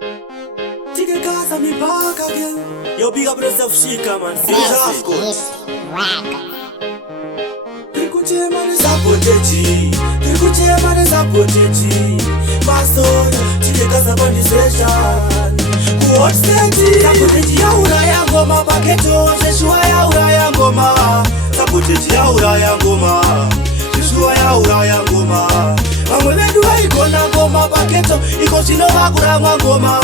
Tika casa me back again. Yo, big up yourself, Shika, man. This Trikuche mane sapotechi, trikuche mane sapotechi. Masoda, tika casa bandi session. Kuwatch stage, sapotechi ya uraya ngoma paketo, seshua ya uraya ngoma. Sapotechi ya uraya ngoma, seshua ya uraya ngoma. Amwebedu wa ikona ngoma paketo, iko sino wakurama ngoma.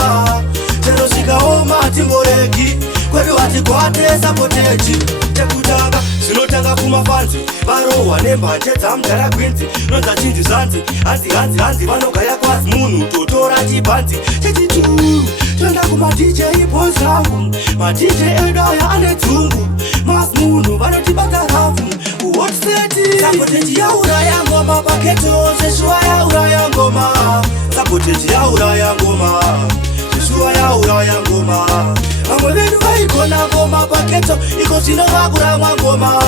Tero shika oma timboreki, kwedu hati kwate sapotechi. Tekutanga, sinotanga kumafanzi, barowa nembanje dzamgara gwinzi. Nonza chinzi zanzi, hanzi vanogaya kwazi munhu totora chibanzi. Chechitu, tenda kuma DJ pozangu, ma DJ edoya ane dzungu. Mas munhu vanotibata ravu, kuwatch stage. Sapotechi ya uraya ngoma paketo, seshua ya uraya ngoma. Sapotechi ya uraya ngoma, seshua ya uraya ngoma. Amwebedu vaikona ngoma paketo, iko sino wakurama ngoma.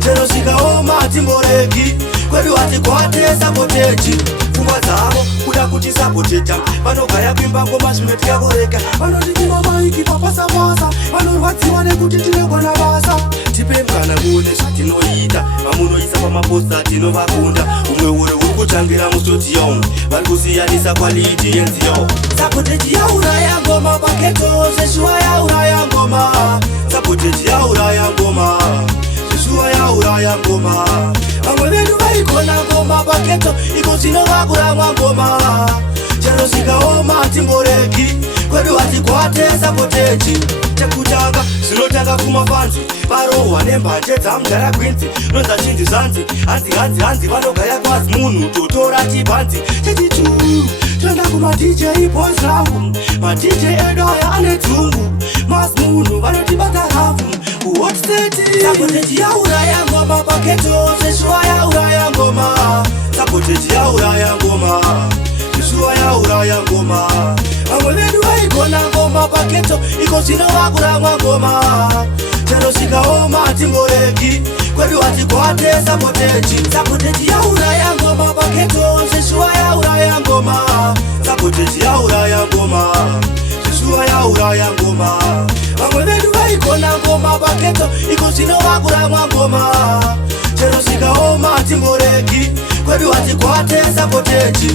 Tero shika oma timboreki, kwedu hati kwate sapotechi. Pfungwa dzavo kuda kuti sapoteta, vanogaya kwimba ngoma zvimwe tikakoreka. Vanotitima maiki papasa-pasa, vanorwadziwa nekuti tinogona basa. Tipe mukana muone zvatinoita, vamunoisa pamaposta tinovakunda. Umwe uri kutangira mustudio, vari kusiyanisa quality yenziyo. Sapotechi ya uraya ngoma paketo, seshua ya uraya ngoma. Sapotechi ya uraya ngoma, seshua ya uraya ngoma. Amwebedu vaikona ngoma paketo, iko sino wakurama ngoma. Chero shika oma timboreki, kwedu hati kwate sapotechi. Tekutanga, sinotanga kumafanzi, barowa nembanje dzamgara gwinzi. Nonza chinzi zanzi, hanzi vanogaya kwazi munhu totora chibanzi. Chechitu, tenda kuma DJ pozangu, ma DJ edoya ane dzungu. Mas munhu vanotibata ravu, kuwatch stage. Sapotechi ya uraya ngoma paketo, seshua ya uraya ngoma. Sapotechi ya uraya ngoma, seshua ya uraya ngoma. Amwebedu vaikona ngoma paketo, iko sino wakurama ngoma. Tero shika oma timboreki, kwedu hati kwate sapotechi. Sapotechi ya uraya ngoma paketo, seshua ya uraya ngoma. Sapotechi ya uraya ngoma, seshua ya uraya ngoma. Amwebedu vaikona ngoma paketo, iko sino wakurama ngoma. Tero shika oma timboreki, kwedu hati kwate sapotechi.